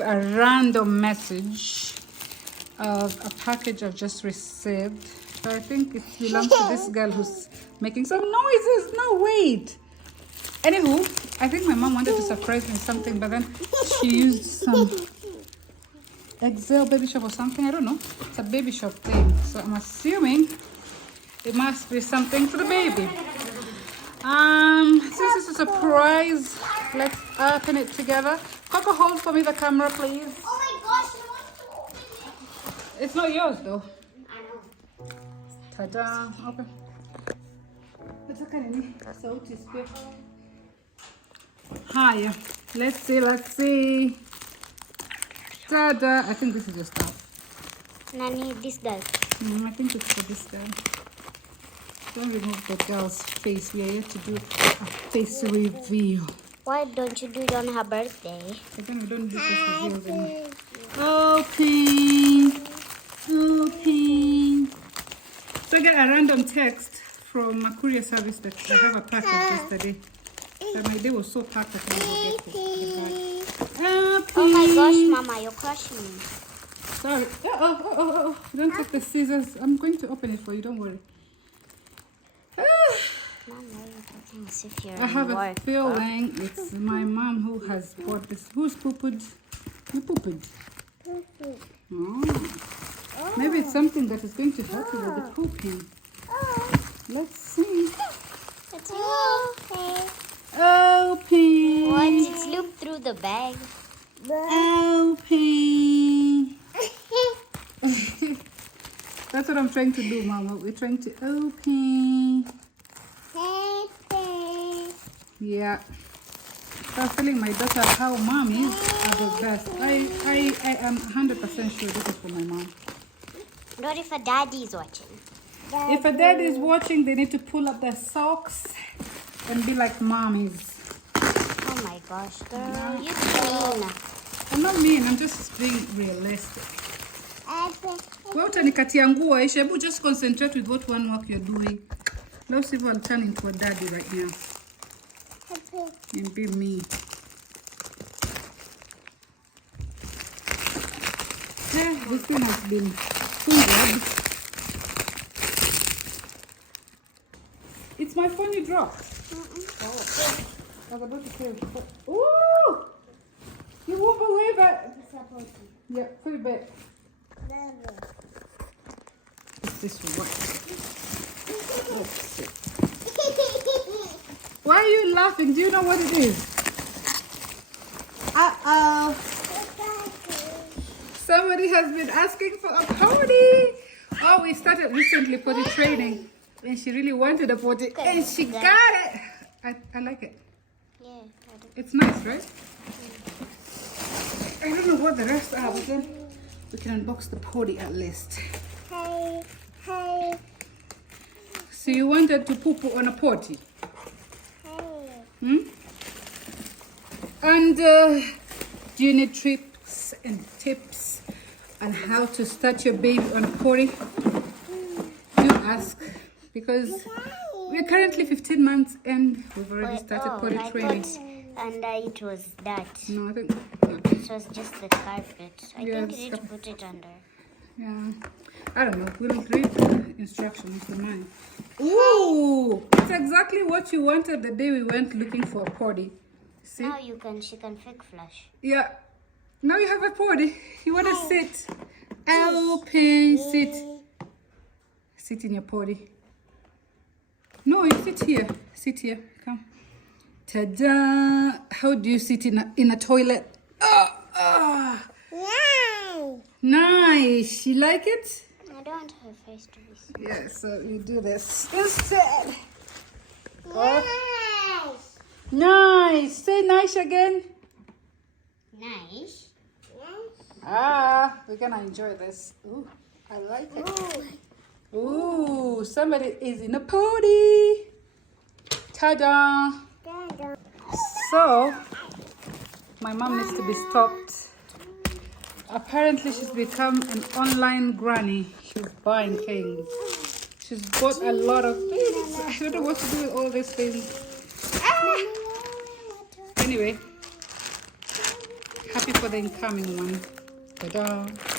receive a random message of a package I've just received. So I think it belongs to this girl who's making some noises. No, wait. Anywho, I think my mom wanted to surprise me with something, but then she used some Excel baby shop or something. I don't know. It's a baby shop thing. So I'm assuming it must be something for the baby. Since it's a surprise, let's open it together. Coco, hold for me the camera, please. Oh my gosh, I want to open it. It's not yours though. I know. Ta-da! Open. Nataka nini? Sauti speak. Hiya. Let's see. Ta-da! I think this is your stuff. Nani, this girl. I think it's for this guy. Don't remove the girl's face. We are here to do a face reveal. Why don't you do it on her birthday? Again, we don't do face reveals anymore. Open. So I got a random text from a courier service that I have a package yesterday. And my day was so packed that I didn't get it. Oh my gosh, Mama, you're crushing me. Sorry. Oh. Don't take the scissors. I'm going to open it for you. Don't worry. Mom, why are you talking as if you're I have in a work, feeling it's my mom who has bought this. Who's pooped? You pooped. Oh. Maybe it's something that is going to help you with the pooping. Let's see. It's okay. Open. What? It's looped through the bag. Open. That's what I'm trying to do, Mama. We're trying to open. Yeah. So I'm feeling my daughter how mommies are the best. I am 100% sure this is for my mom. What if a daddy is watching? If a dad is watching, they need to pull up their socks and be like mommies. Oh my gosh, girl, you're mean. I'm not mean, I'm just being realistic. Well, Aisha, but just concentrate with what one work you're doing. Let's see if I'll turn into a daddy right now. And be me. This thing has been fingered. It's my phone you dropped. Oh, I was about to say. Ooh! You won't believe it. Yeah, put it back. It's this one. Let's see. Why are you laughing? Do you know what it is? Uh-oh. Somebody has been asking for a potty. Oh, we started recently potty training. And she really wanted a potty. And she got it. I like it. Yeah, it's nice, right? I don't know what the rest are, but then we can unbox the potty at least. Hey. So you wanted to poo-poo on a potty? And do you need tips and tips on how to start your baby on a potty? Do ask, because we're currently 15 months and we've already started potty training. And it was that. No, I think it was just the carpet. I think you need to put it under. Yeah, I don't know. We'll read the instructions for mine. Ooh, it's exactly what you wanted the day we went looking for a potty. See? Now she can fake flush. Yeah. Now you have a potty. You want to sit. Open. Sit. Sit in your potty. No, you sit here. Sit here. Come. Ta-da! How do you sit in a toilet? Nice. You like it? I don't want her face to be seen. Yeah, so you do this instead. Oh. Nice. Say nice again. Nice. We're gonna enjoy this. Ooh, I like it. Ooh, somebody is in a potty. Ta-da. So, my mom needs to be stopped. Apparently, she's become an online granny. She's buying things. She's bought a lot of things. I don't know what to do with all these things. Anyway, Happy for the incoming one. Ta-da!